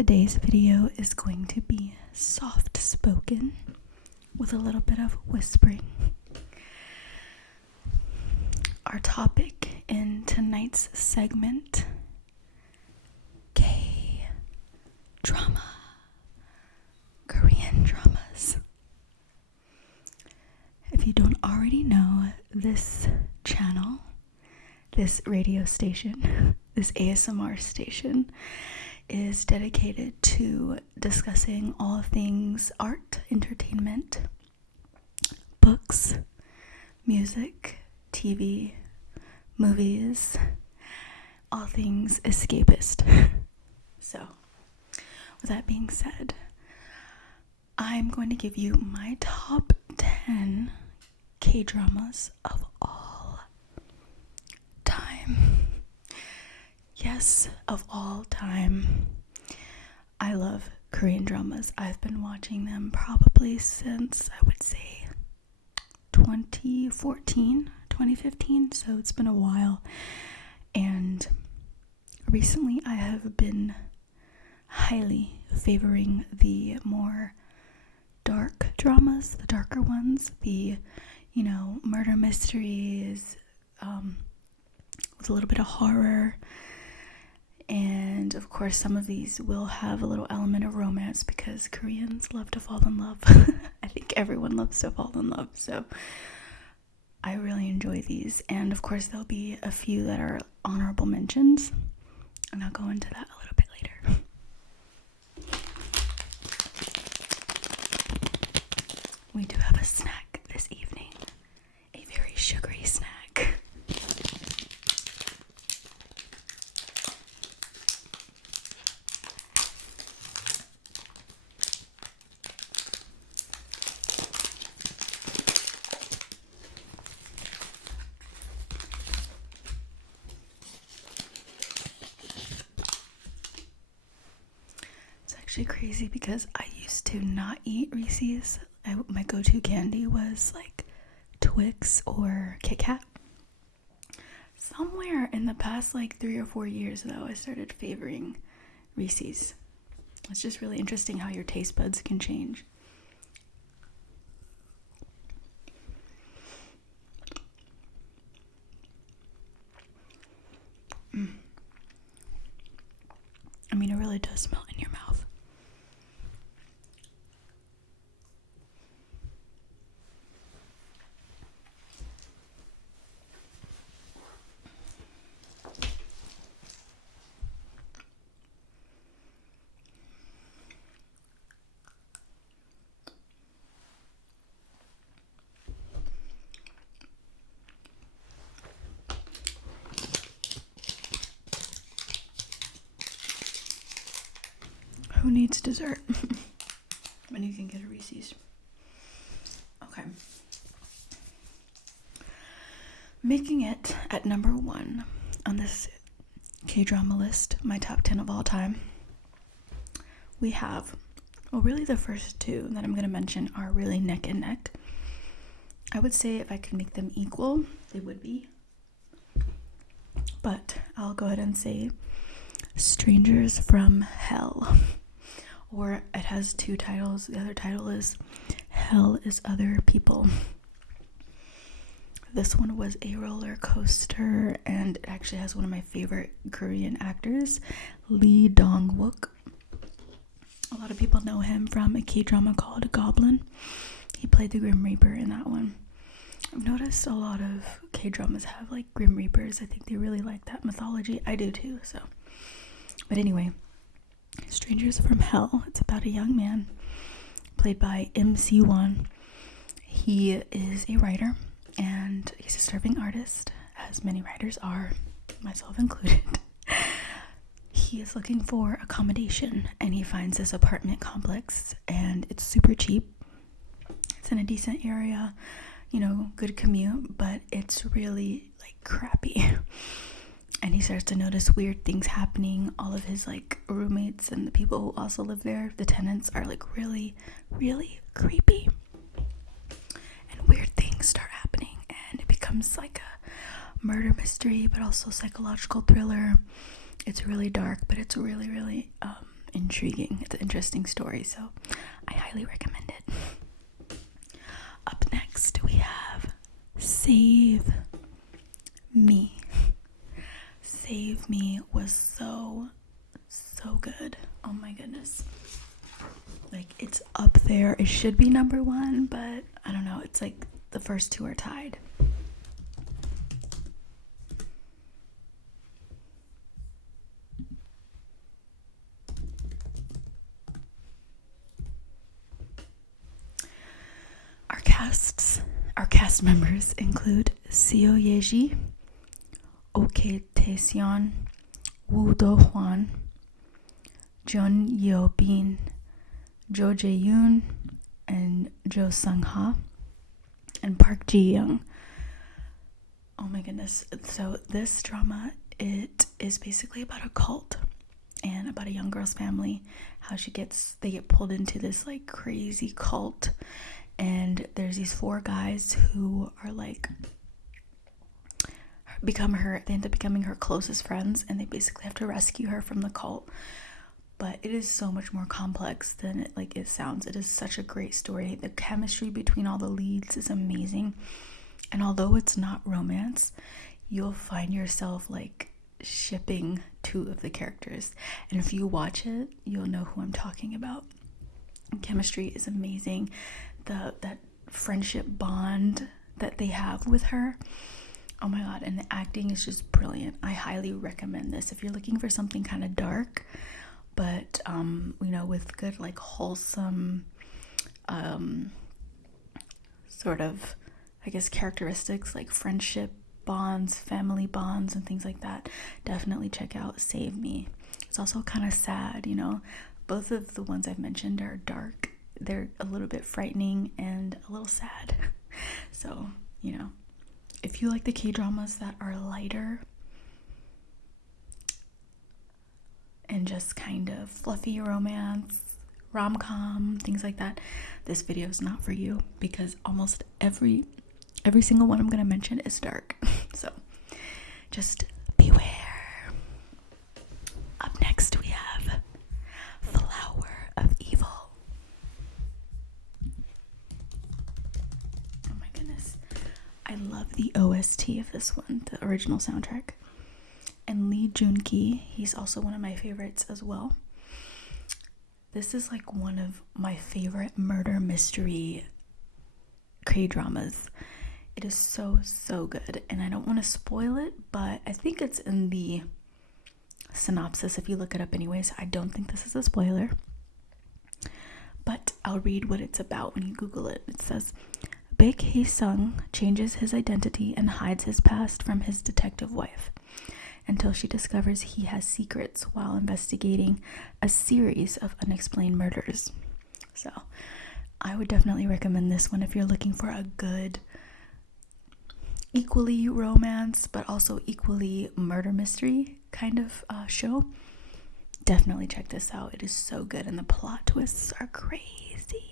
Today's video is going to be soft spoken with a little bit of whispering. Our topic in tonight's segment: kdrama, Korean dramas. If you don't already know, this channel, this radio station, this ASMR station is dedicated to discussing all things art, entertainment, books, music, TV, movies, all things escapist. So, with that being said, I'm going to give you my top 10 K-dramas of all time. Yes, of all time. I love Korean dramas. I've been watching them probably since, I would say, 2014, 2015, so it's been a while. And recently I have been highly favoring the more dark dramas, the darker ones, the, murder mysteries, with a little bit of horror. And of course, some of these will have a little element of romance because Koreans love to fall in love. I think everyone loves to fall in love, so I really enjoy these. And of course, there'll be a few that are honorable mentions, and I'll go into that a little bit later. We do have a snack this evening, a very sugary snack. It's actually crazy because I used to not eat Reese's. My go-to candy was like Twix or Kit Kat. Somewhere in the past 3 or 4 years though, I started favoring Reese's. It's just really interesting how your taste buds can change. I mean, it really does smell in your mouth. Who needs dessert when you can get a Reese's? Okay. Making it at number 1 on this K-drama list, my top 10 of all time, we have, really the first 2 that I'm going to mention are really neck and neck. I would say if I could make them equal, they would be. But I'll go ahead and say Strangers from Hell. Or it has 2 titles. The other title is Hell is Other People. This one was a roller coaster, and it actually has one of my favorite Korean actors, Lee Dong-wook. A lot of people know him from a K-drama called Goblin. He played the Grim Reaper in that one. I've noticed a lot of K-dramas have Grim Reapers. I think they really like that mythology. I do too, so. But anyway, Strangers from Hell. It's about a young man played by MC1. He is a writer and he's a starving artist, as many writers are, myself included. He is looking for accommodation and he finds this apartment complex and it's super cheap. It's in a decent area, good commute, but it's really crappy. And he starts to notice weird things happening. All of his roommates and the people who also live there, the tenants, are really, really creepy. And weird things start happening, and it becomes a murder mystery, but also psychological thriller. It's really dark, but it's really, really intriguing. It's an interesting story, so I highly recommend it. Up next, we have Save Me. Save Me was so good. Oh my goodness. Like, it's up there. It should be number one, but I don't know. It's like the first two are tied. Our cast members include Seo Ye-ji, Ok Tae-seon, Woo Do-hwan, Jun Yo-bin, Jo Jae-yoon, and Jo Sung-ha, and Park Ji-young. Oh my goodness. So this drama, it is basically about a cult and about a young girl's family, how they get pulled into this like crazy cult, and there's these four guys who are like they end up becoming her closest friends, and they basically have to rescue her from the cult. But it is so much more complex than it sounds. It is such a great story. The chemistry between all the leads is amazing, and although it's not romance, you'll find yourself like shipping two of the characters, and if you watch it, you'll know who I'm talking about. Chemistry is amazing. That friendship bond that they have with her, oh my god, and the acting is just brilliant. I highly recommend this if you're looking for something kind of dark, but with good like wholesome sort of, I guess, characteristics like friendship bonds, family bonds, and things like that. Definitely check out Save Me. It's also kind of sad, both of the ones I've mentioned are dark. They're a little bit frightening and a little sad. So, if you like the K-dramas that are lighter and just kind of fluffy romance, rom-com, things like that, this video is not for you, because almost every single one I'm going to mention is dark. So, just beware. Up next, we have Flower of Evil. I love the OST of this one, the original soundtrack. And Lee Joon-ki, he's also one of my favorites as well. This is like one of my favorite murder mystery K-dramas. It is so good, and I don't want to spoil it, but I think it's in the synopsis if you look it up anyways. I don't think this is a spoiler, but I'll read what it's about when you Google it. It says, Baek Hee-sung changes his identity and hides his past from his detective wife until she discovers he has secrets while investigating a series of unexplained murders. So I would definitely recommend this one if you're looking for a good, equally romance but also equally murder mystery kind of show. Definitely check this out. It is so good, and the plot twists are crazy.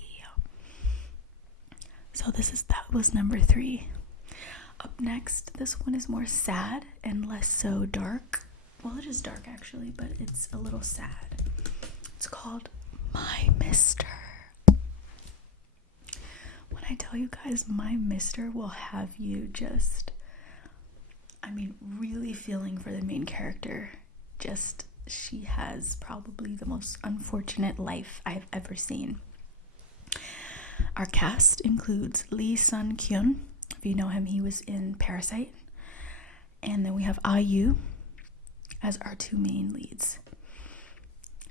So that was number 3. Up next, this one is more sad and less so dark. Well, it is dark actually, but it's a little sad. It's called My Mister. When I tell you guys, My Mister will have you just, really feeling for the main character. She has probably the most unfortunate life I've ever seen. Our cast includes Lee Sun-kyun. If you know him, he was in Parasite. And then we have IU as our two main leads.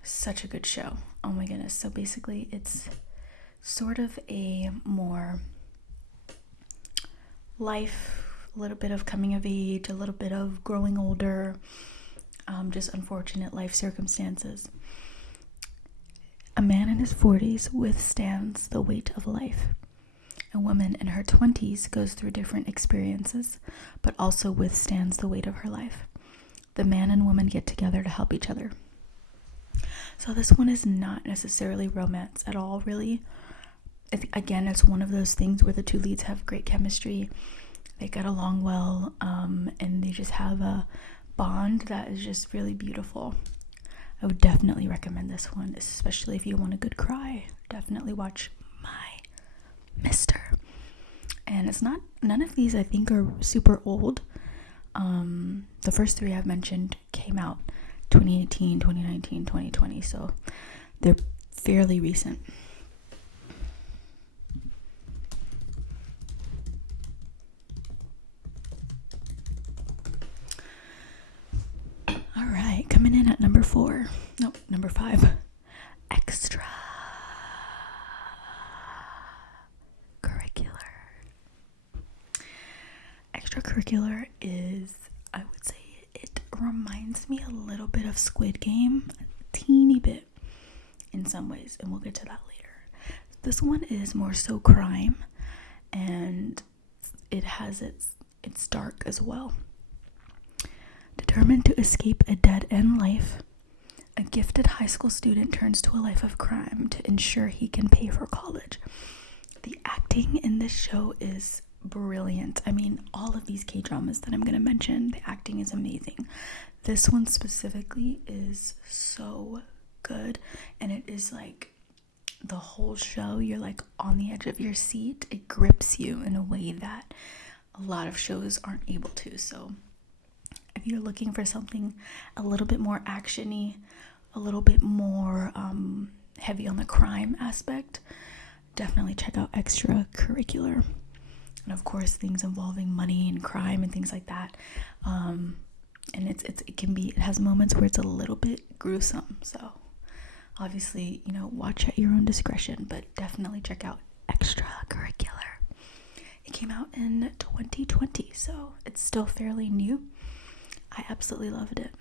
Such a good show. Oh my goodness. So basically, it's sort of a more life, a little bit of coming of age, a little bit of growing older, just unfortunate life circumstances. A man in his 40s withstands the weight of life. A woman in her 20s goes through different experiences, but also withstands the weight of her life. The man and woman get together to help each other. So this one is not necessarily romance at all, really. Again, it's one of those things where the two leads have great chemistry. They get along well, and they just have a bond that is just really beautiful. I would definitely recommend this one, especially if you want a good cry. Definitely watch My Mister. And none of these I think are super old. The first three I've mentioned came out 2018, 2019, 2020, so they're fairly recent. All right, coming in at number 5. Extracurricular. Extracurricular is, I would say, it reminds me a little bit of Squid Game, a teeny bit in some ways, and we'll get to that later. This one is more so crime, and it has it's dark as well. Determined to escape a dead-end life, a gifted high school student turns to a life of crime to ensure he can pay for college. The acting in this show is brilliant. I mean, all of these K-dramas that I'm going to mention, the acting is amazing. This one specifically is so good, and it is like the whole show, you're like on the edge of your seat. It grips you in a way that a lot of shows aren't able to. So if you're looking for something a little bit more actiony, a little bit more heavy on the crime aspect, definitely check out Extracurricular. And of course, things involving money and crime and things like that. And it has moments where it's a little bit gruesome. So obviously, watch at your own discretion, but definitely check out Extracurricular. It came out in 2020, so it's still fairly new. I absolutely loved it.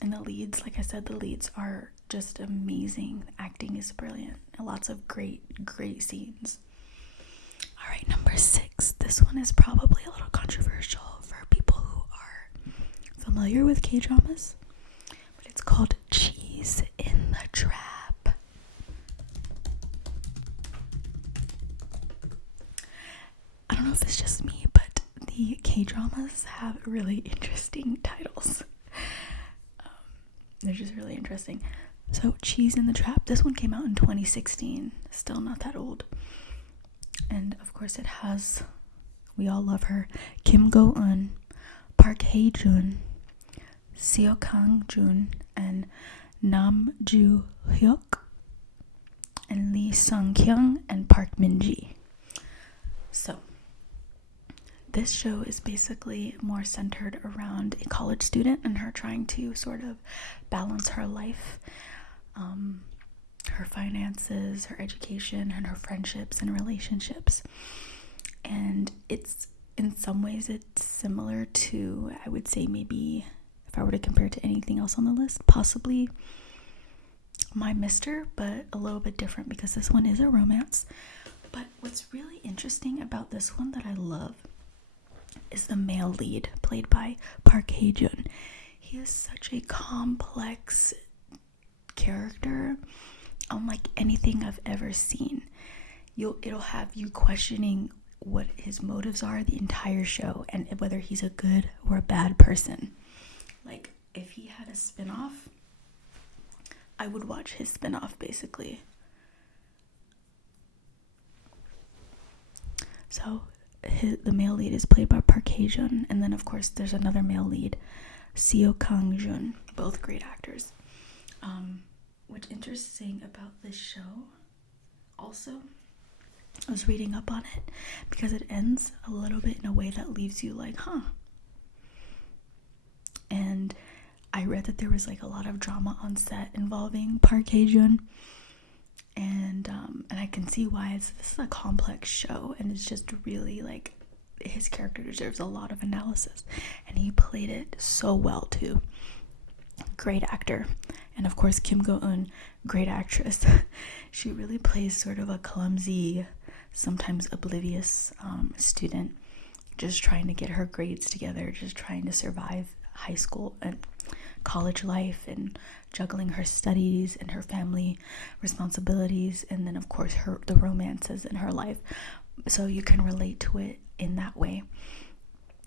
And the leads, like I said, the leads are just amazing. The acting is brilliant. And lots of great scenes. All right, number 6. This one is probably a little controversial for people who are familiar with K-dramas. But it's called Cheese in the Trap. I don't know if it's just me, but the K-dramas have really interesting titles. They're just really interesting. So, Cheese in the Trap. This one came out in 2016. Still not that old. And of course it has, we all love her, Kim Go-eun, Park Hae-jun, Seo Kang-jun, and Nam Joo-hyuk, and Lee Sung-kyung, and Park Min-ji. So, this show is basically more centered around a college student and her trying to sort of balance her life, her finances, her education, and her friendships and relationships. And it's, in some ways, it's similar to, I would say, maybe if I were to compare it to anything else on the list, possibly My Mister, but a little bit different because this one is a romance. But what's really interesting about this one that I love is the male lead, played by Park Hae-jun. He is such a complex character, unlike anything I've ever seen. It'll have you questioning what his motives are the entire show, and whether he's a good or a bad person. Like, if he had a spin-off, I would watch his spin-off, basically. So the male lead is played by Park Hae-jun, and then of course there's another male lead, Seo Kang-jun, both great actors. What's interesting about this show, also, I was reading up on it, because it ends a little bit in a way that leaves you like, huh. And I read that there was like a lot of drama on set involving Park Hae-jun, and I can see why. This is a complex show, and it's just really like, his character deserves a lot of analysis, and he played it so well too. Great actor. And of course Kim Go-eun, great actress. She really plays sort of a clumsy, sometimes oblivious student, just trying to get her grades together, just trying to survive high school and college life, and juggling her studies and her family responsibilities, and then of course the romances in her life. So you can relate to it in that way.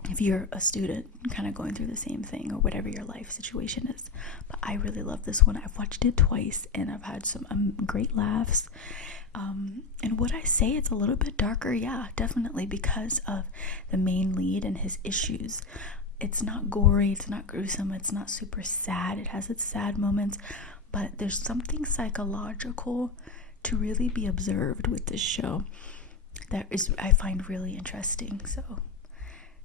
if you're a student kind of going through the same thing or whatever your life situation is. But I really love this one. I've watched it twice and I've had some great laughs. And would I say it's a little bit darker? Yeah, definitely, because of the main lead and his issues. It's not gory, it's not gruesome, it's not super sad. It has its sad moments, but there's something psychological to really be observed with this show that is, I find, really interesting. So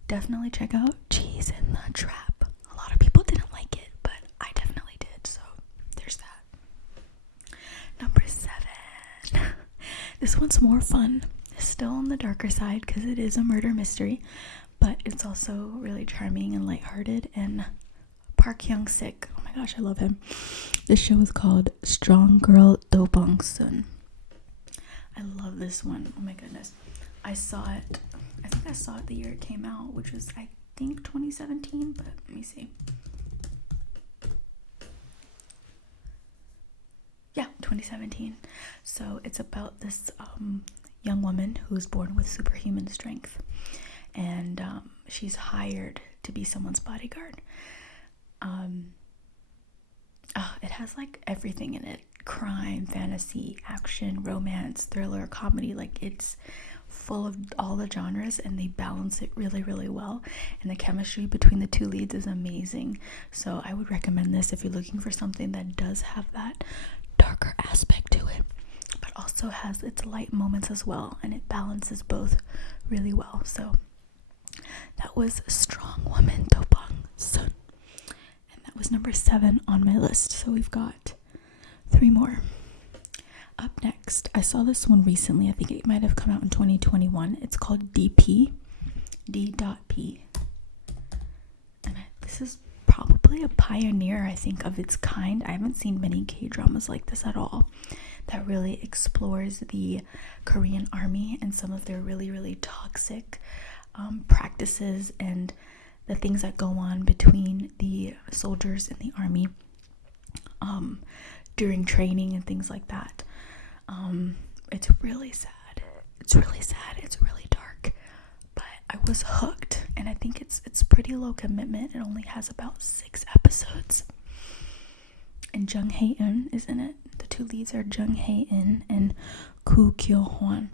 definitely check out Cheese in the Trap. A lot of people didn't like it, but I definitely did, so there's that. Number 7. This one's more fun. It's still on the darker side because it is a murder mystery, but it's also really charming and lighthearted. And Park Hyung-sik, oh my gosh, I love him. This show is called Strong Girl Do Bong Soon. I love this one. Oh my goodness. I think I saw it the year it came out, which was, I think, 2017, but let me see. Yeah, 2017. So it's about this young woman who's born with superhuman strength, and she's hired to be someone's bodyguard. It has like everything in it: crime, fantasy, action, romance, thriller, comedy. Like, it's full of all the genres, and they balance it really, really well. And the chemistry between the two leads is amazing. So I would recommend this if you're looking for something that does have that darker aspect to it, but also has its light moments as well, and it balances both really well. So that was Strong Woman Do Bong Soon, and that was number 7 on my list. So we've got 3 more. Up next, I saw this one recently. I think it might have come out in 2021. It's called D.P. And this is probably a pioneer, I think, of its kind. I haven't seen many K-dramas like this at all that really explores the Korean army and some of their really, really toxic practices and the things that go on between the soldiers and the army during training and things like that. It's really sad. It's really dark, but I was hooked, and I think it's pretty low commitment. It only has about 6 episodes, and Jung Hae-in is in it. The 2 leads are Jung Hae-in and Koo Kyo-hwan.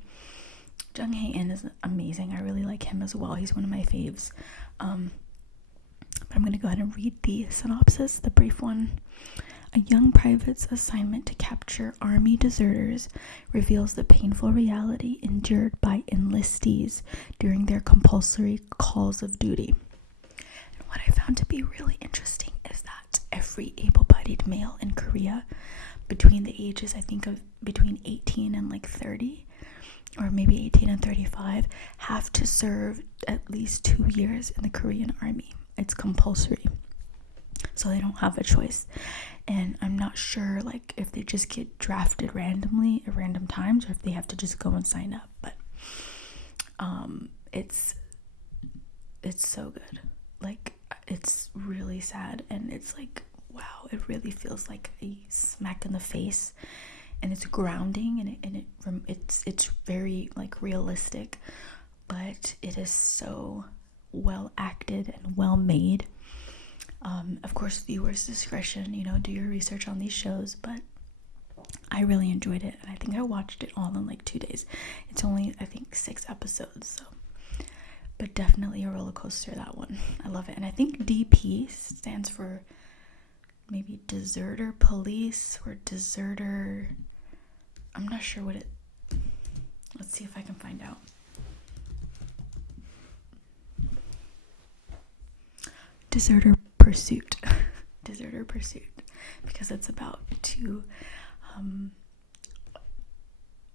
Jung Hae-in is amazing. I really like him as well. He's one of my faves. But I'm going to go ahead and read the synopsis, the brief one. A young private's assignment to capture army deserters reveals the painful reality endured by enlistees during their compulsory calls of duty. And what I found to be really interesting is that every able-bodied male in Korea, between the ages, I think, of between 18 and like 30, or maybe 18 and 35, have to serve at least 2 years in the Korean army. It's compulsory, so they don't have a choice. And I'm not sure, like, if they just get drafted randomly at random times, or if they have to just go and sign up. But it's so good. Like, it's really sad, and it's like, wow, it really feels like a smack in the face, and it's grounding, and it's very like realistic, but it is so well acted and well made. Of course, viewers' discretion, do your research on these shows, but I really enjoyed it, and I think I watched it all in like 2 days. It's only, I think, 6 episodes, so, but definitely a roller coaster, that one. I love it. And I think DP stands for maybe deserter police or deserter, I'm not sure what let's see if I can find out. Deserter Pursuit. Deserter Pursuit, because it's about 2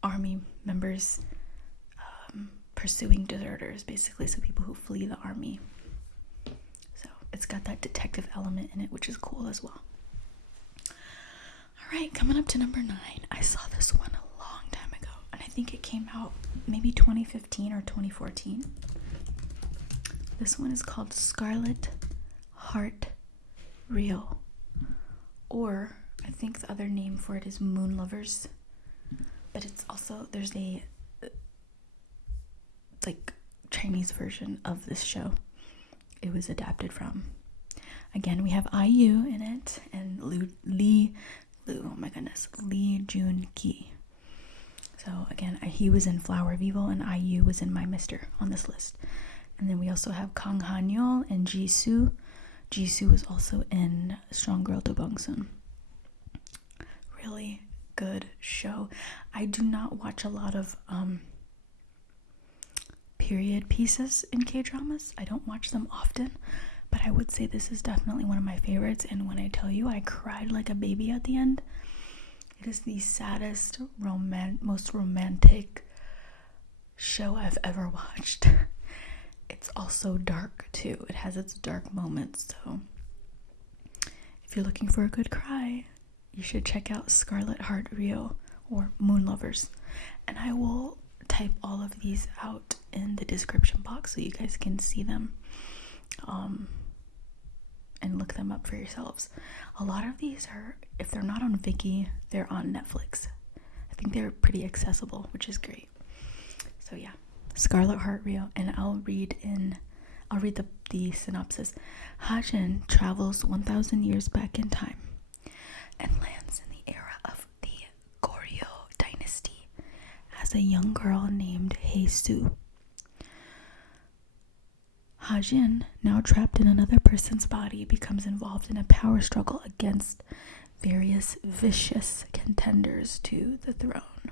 army members pursuing deserters, basically, so people who flee the army. So it's got that detective element in it, which is cool as well. All right, coming up to number 9. I saw this one a long time ago, and I think it came out maybe 2015 or 2014. This one is called Scarlet Heart Ryeo, or I think the other name for it is Moon Lovers, but it's also, there's a like Chinese version of this show, it was adapted from. Again, we have IU in it, and Lee Jun-ki. So again, he was in Flower of Evil, and IU was in My Mister on this list. And then we also have Kang Han-yeol and Jisoo. Jisoo was also in Strong Girl to Bong-sun. Really good show. I do not watch a lot of period pieces in K-dramas. I don't watch them often, but I would say this is definitely one of my favorites. And when I tell you I cried like a baby at the end, it is the saddest, most romantic show I've ever watched. It's also dark too. It has its dark moments. So if you're looking for a good cry, you should check out Scarlet Heart Ryeo or Moon Lovers. And I will type all of these out in the description box so you guys can see them and look them up for yourselves. A lot of these are, if they're not on Viki, they're on Netflix. I think they're pretty accessible, which is great. So yeah, Scarlet Heart Ryeo, and I'll read the synopsis. Hajin travels 1,000 years back in time and lands in the era of the Goryeo dynasty as a young girl named Hae-soo. Hajin, now trapped in another person's body, becomes involved in a power struggle against various vicious contenders to the throne.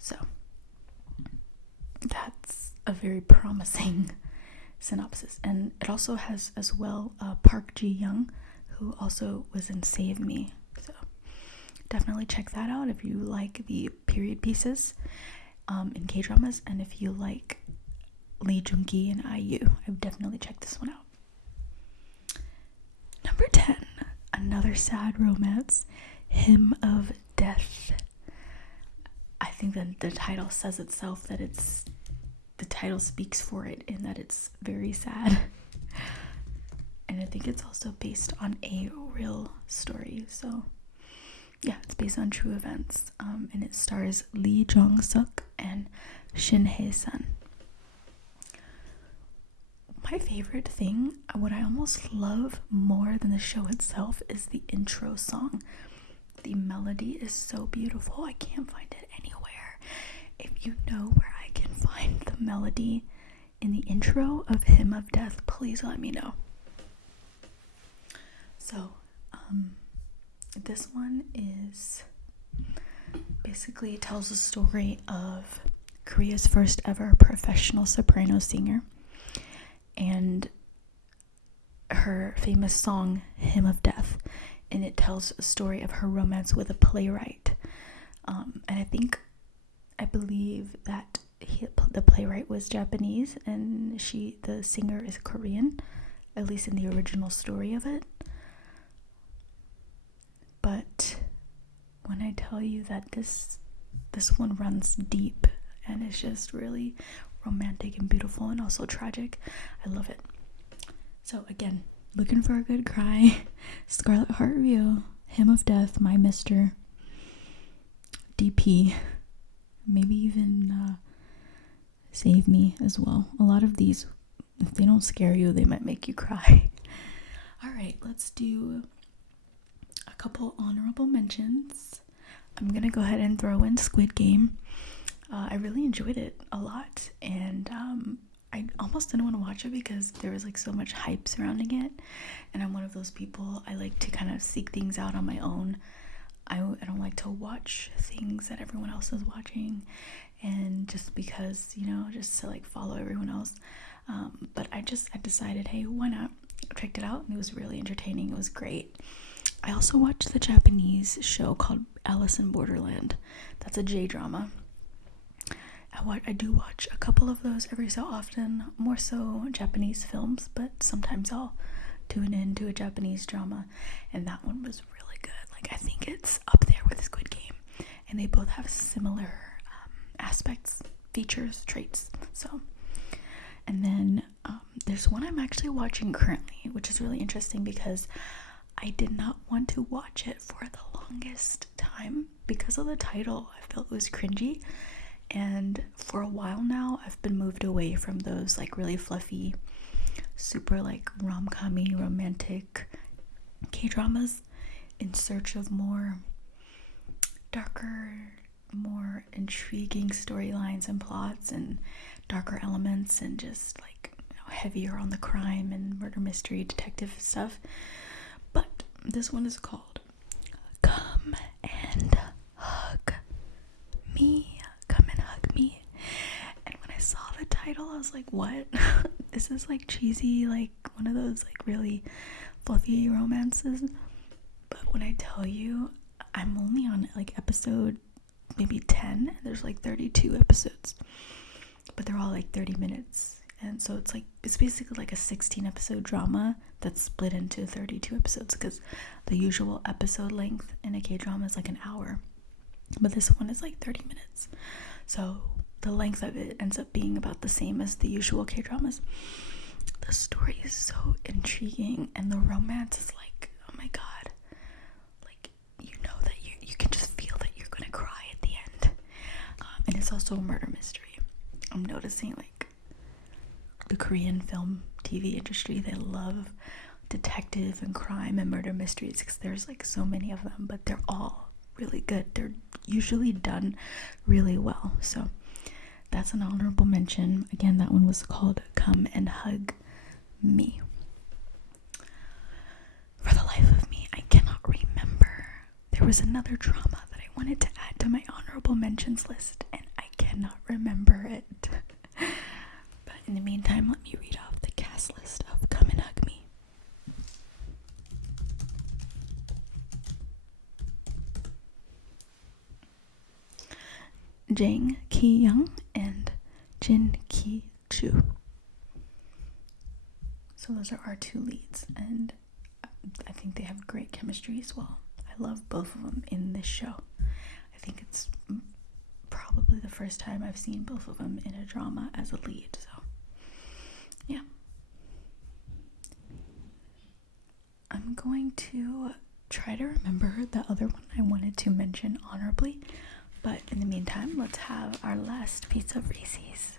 So, that's a very promising synopsis. And it also has as well Park Ji-young, who also was in Save Me. So, definitely check that out if you like the period pieces in K-dramas, and if you like Lee Jun-ki and IU. I would definitely check this one out. Number 10, another sad romance, Hymn of Death. I think that the title says itself, that the title speaks for it in that it's very sad. And I think it's also based on a real story. So yeah, it's based on true events. And it stars Lee Jong-suk and Shin Hae-sun. My favorite thing, what I almost love more than the show itself, is the intro song. The melody is so beautiful. I can't find it anywhere. If you know where I can find the melody in the intro of Hymn of Death, please let me know. So, this one is basically, it tells the story of Korea's first ever professional soprano singer and her famous song Hymn of Death, and it tells a story of her romance with a playwright, and I believe that the playwright was Japanese and the singer is Korean, at least in the original story of it. But when I tell you that this one runs deep and it's just really romantic and beautiful and also tragic, I love it. So again, looking for a good cry, Scarlet Heart Ryeo, Hymn of Death, My Mister, DP, maybe even Save Me as well. A lot of these, if they don't scare you, they might make you cry. Alright, let's do a couple honorable mentions. I'm gonna go ahead and throw in Squid Game. I really enjoyed it a lot, and I almost didn't want to watch it because there was like so much hype surrounding it, and I'm one of those people, I like to kind of seek things out on my own. I don't like to watch things that everyone else is watching, and just because, just to like follow everyone else. But I decided, hey, why not? I checked it out, and it was really entertaining. It was great. I also watched the Japanese show called Alice in Borderland. That's a JDrama. I do watch a couple of those every so often, more so Japanese films, but sometimes I'll tune into a Japanese drama, and that one was really good. Like, I think it's up there with Squid Game, and they both have similar aspects, features, traits. So, and then there's one I'm actually watching currently, which is really interesting because I did not want to watch it for the longest time because of the title. I felt it was cringy. And for a while now, I've been moved away from those like really fluffy super like rom-com-y, romantic K-dramas in search of more darker, more intriguing storylines and plots and darker elements and just like, you know, heavier on the crime and murder mystery detective stuff. But this one is called Come and Hug Me. Come and Hug Me. And when I saw the title, I was like, what? Is this like cheesy, like one of those like really fluffy romances? But when I tell you, I'm only on like episode maybe 10, and there's like 32 episodes, but they're all like 30 minutes, and so it's basically like a 16 episode drama that's split into 32 episodes, because the usual episode length in a K-drama is like an hour, but this one is like 30 minutes, so the length of it ends up being about the same as the usual K-dramas. The story is so intriguing, and the romance is like, oh my god, like, you know that you can just feel that you're gonna cry at the end. And it's also a murder mystery. I'm noticing like the Korean film TV industry, they love detective and crime and murder mysteries because there's like so many of them, but they're all really good. They're usually done really well. So that's an honorable mention. Again, that one was called Come and Hug Me. For the life of me, I cannot remember. There was another drama that I wanted to add to my honorable mentions list, and I cannot remember it. But in the meantime, let me read off the cast list of Come and Hug Me. Jang Ki-young and Jin Ki-chu. So those are our two leads, and I think they have great chemistry as well. I love both of them in this show. I think it's probably the first time I've seen both of them in a drama as a lead, so yeah. I'm going to try to remember the other one I wanted to mention honorably, but in the meantime, let's have our last piece of Reese's.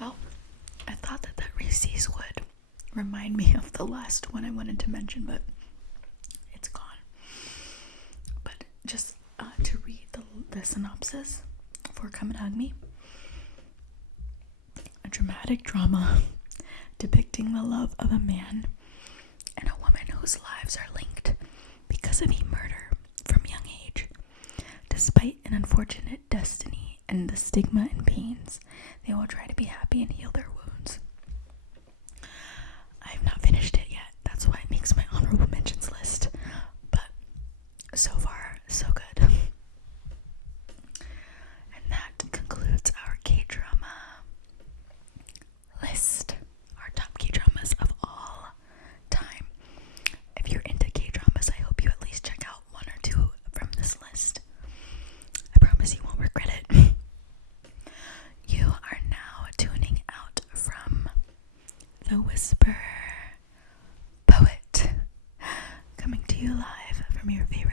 Well, I thought that Reese's would remind me of the last one I wanted to mention, but it's gone. But just to read the synopsis for Come and Hug Me. A dramatic drama depicting the love of a man and a woman whose lives are linked because of a murder from young age. Despite an unfortunate destiny and the stigma and pains, they will try to be happy and heal their wounds. I have not finished it yet. That's why it makes my honorable mentions list. But so far, so good. And that concludes our K-drama list. Our top K-dramas of all time. If you're into K-dramas, I hope you at least check out one or two from this list. I promise you won't regret it. You are now tuning out from The Whisper Poet, coming to you live from your favorite